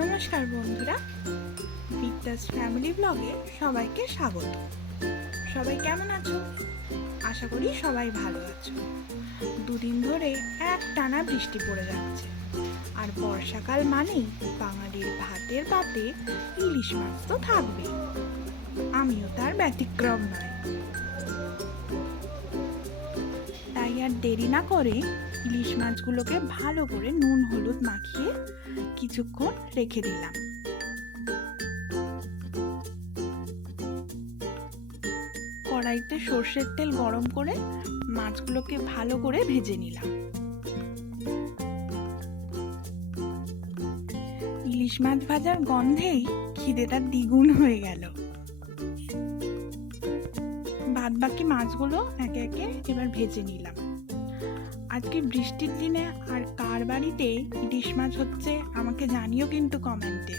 নমস্কার বন্ধুরা, বিদ্যাস ফ্যামিলি ব্লগে সবাইকে স্বাগত। সবাই কেমন আছো? আশা করি সবাই ভালো আছো। দুদিন ধরে একটানা বৃষ্টি পড়ে যাচ্ছে, আর বর্ষাকাল মানেই বাঙালির ভাতের পাতে ইলিশ মাছ তো থাকবেই। আমিও তার ব্যতিক্রম নয়। তাই আর দেরি না করে ইলিশ মাছগুলোকে ভালো করে নুন হলুদ মাখিয়ে কিছুক্ষণ রেখে দিলাম। কড়াইতে সর্ষের তেল গরম করে মাছগুলোকে ভালো করে ভেজে নিলাম। ইলিশ মাছ ভাজার গন্ধেই খিদেটা দ্বিগুণ হয়ে গেল। বাদ বাকি মাছগুলো একে একে এবার ভেজে নিলাম। আজকে বৃষ্টির দিনে আর কার বাড়িতে ইলিশ মাছ হচ্ছে আমাকে জানিও কিন্তু কমেন্টে।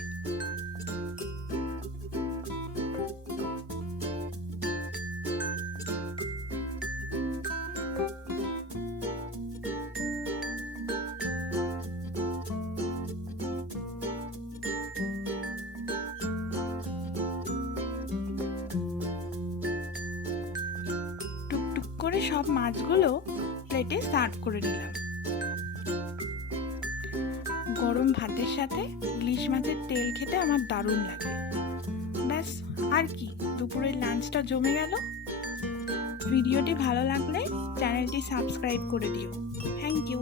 টুকটুক করে সব মাছগুলো প্লেটে সার্ভ করে নিলাম। গরম ভাতের সাথে ইলিশ মাছের তেল খেতে আমার দারুণ লাগে। ব্যাস, আর কি, দুপুরের লাঞ্চটা জমে গেল। ভিডিওটি ভালো লাগলে চ্যানেলটি সাবস্ক্রাইব করে দিও। Thank you.